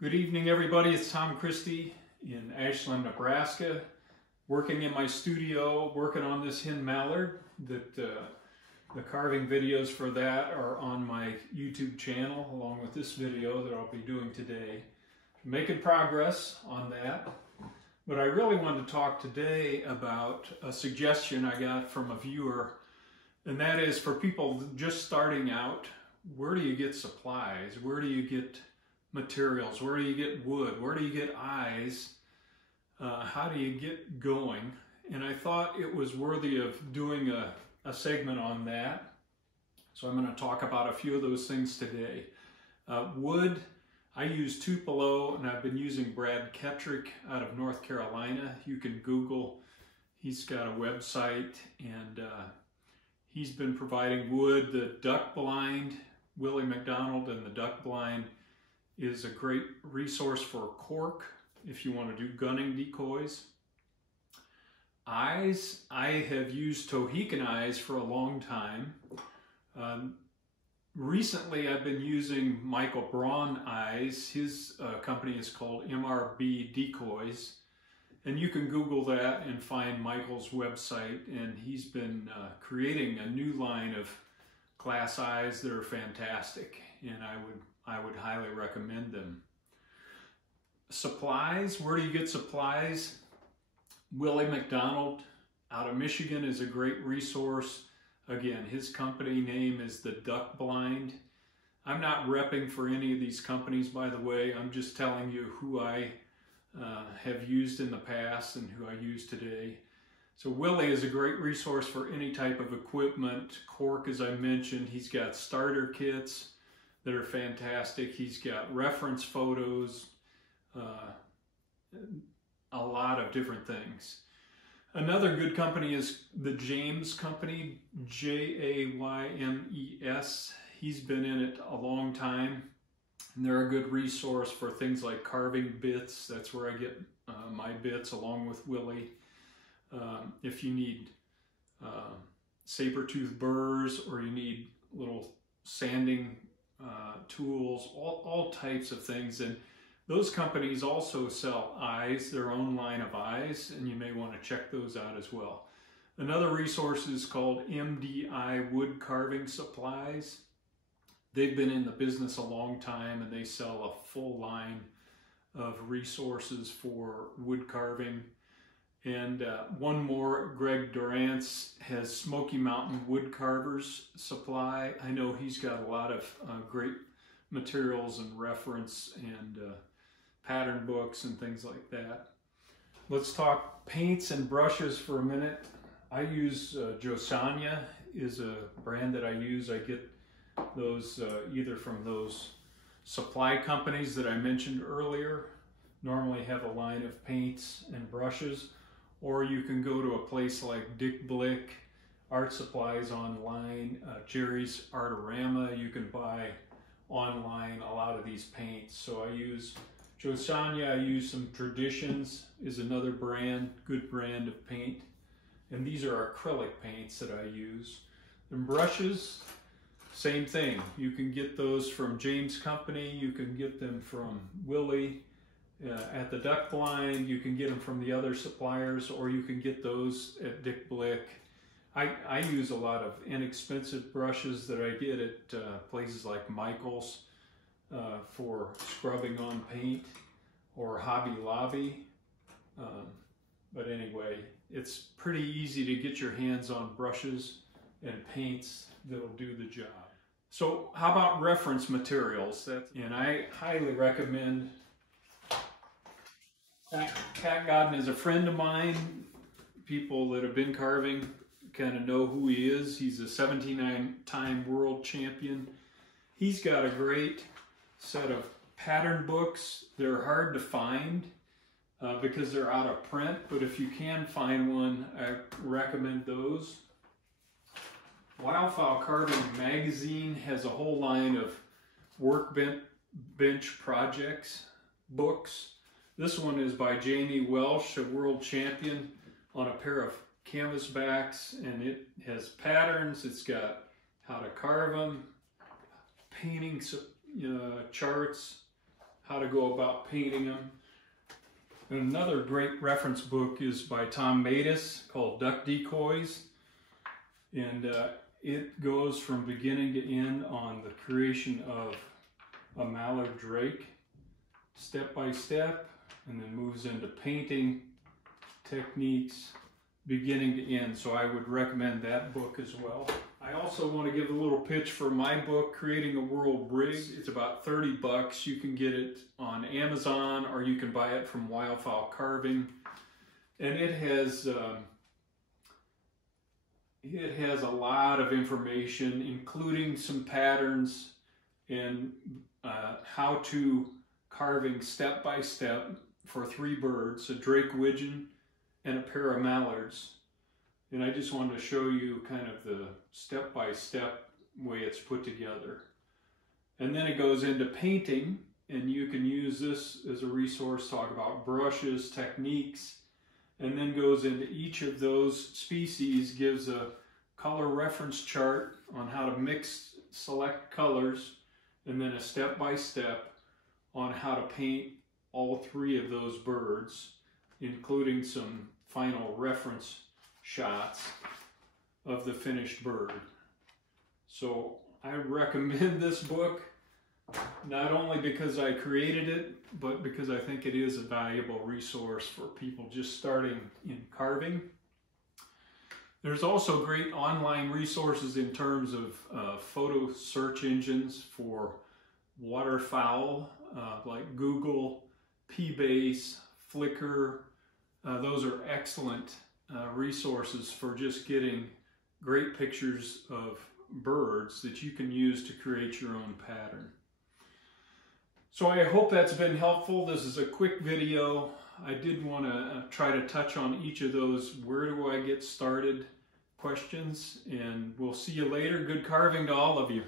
Good evening, everybody. It's Tom Christie in Ashland, Nebraska, working in my studio, working on this hen mallard. The carving videos for that are on my YouTube channel, along with this video that I'll be doing today. Making progress on that. But I really wanted to talk today about a suggestion I got from a viewer, and that is for people just starting out, where do you get supplies? Where do you get materials? Where do you get wood? Where do you get eyes? How do you get going? And I thought it was worthy of doing a segment on that. So I'm going to talk about a few of those things today. Wood, I use Tupelo, and I've been using Brad Kettrick out of North Carolina. You can Google, he's got a website, and he's been providing wood. The duck blind, Willie McDonald and the duck blind, is a great resource for cork if you want to do gunning decoys. Eyes, I have used Tohican eyes for a long time. Recently I've been using Michael Braun eyes. His company is called MRB Decoys, and you can Google that and find Michael's website, and he's been creating a new line of glass eyes that are fantastic, and I would highly recommend them. Supplies, where do you get supplies? Willie McDonald out of Michigan is a great resource. Again, his company name is the Duck Blind. I'm not repping for any of these companies, by the way. I'm just telling you who I have used in the past and who I use today. So Willie is a great resource for any type of equipment. Cork, as I mentioned, he's got starter kits that are fantastic. He's got reference photos, a lot of different things. Another good company is the James Company, Jaymes. He's been in it a long time, and they're a good resource for things like carving bits. That's where I get my bits, along with Willie. If you need saber-tooth burrs, or you need little sanding tools, all types of things. And those companies also sell eyes, their own line of eyes, and you may want to check those out as well. Another resource is called MDI Wood Carving Supplies. They've been in the business a long time, and they sell a full line of resources for wood carving. And one more, Greg Durant's has Smoky Mountain Wood Carvers Supply. I know he's got a lot of great materials and reference and pattern books and things like that. Let's talk paints and brushes for a minute. I use Josanya is a brand that I use. I get those either from those supply companies that I mentioned earlier, normally have a line of paints and brushes, or you can go to a place like Dick Blick, Art Supplies online, Jerry's Artorama. You can buy online a lot of these paints. So I use Josanya, I use some Traditions, is another brand, good brand of paint. And these are acrylic paints that I use. And brushes, same thing. You can get those from James Company, you can get them from Willie. At the Duck Blind, you can get them from the other suppliers, or you can get those at Dick Blick. I use a lot of inexpensive brushes that I get at places like Michael's for scrubbing on paint, or Hobby Lobby. But anyway, it's pretty easy to get your hands on brushes and paints that'll do the job. So how about reference materials? And I highly recommend Cat Godden is a friend of mine. People that have been carving kind of know who he is. He's a 79-time world champion. He's got a great set of pattern books. They're hard to find because they're out of print, but if you can find one, I recommend those. Wildfowl Carving Magazine has a whole line of workbench projects, books. This one is by Jamie Welsh, a world champion, on a pair of canvas backs, and it has patterns. It's got how to carve them, painting charts, how to go about painting them. And another great reference book is by Tom Matus called Duck Decoys. And it goes from beginning to end on the creation of a mallard drake, step by step, and then moves into painting techniques, beginning to end. So I would recommend that book as well. I also want to give a little pitch for my book, Creating a World Rig. It's about 30 bucks. You can get it on Amazon or you can buy it from Wildfowl Carving. And it has a lot of information, including some patterns and how to carving step by step for 3 birds, a drake widgeon and a pair of mallards. And I just wanted to show you kind of the step-by-step way it's put together. And then it goes into painting, and you can use this as a resource, talk about brushes, techniques, and then goes into each of those species, gives a color reference chart on how to mix, select colors, and then a step-by-step on how to paint all 3 of those birds, including some final reference shots of the finished bird. So I recommend this book, not only because I created it, but because I think it is a valuable resource for people just starting in carving. There's also great online resources in terms of photo search engines for waterfowl, like Google, P-Base, Flickr. Those are excellent resources for just getting great pictures of birds that you can use to create your own pattern. So I hope that's been helpful. This is a quick video. I did want to try to touch on each of those where do I get started questions, and we'll see you later. Good carving to all of you.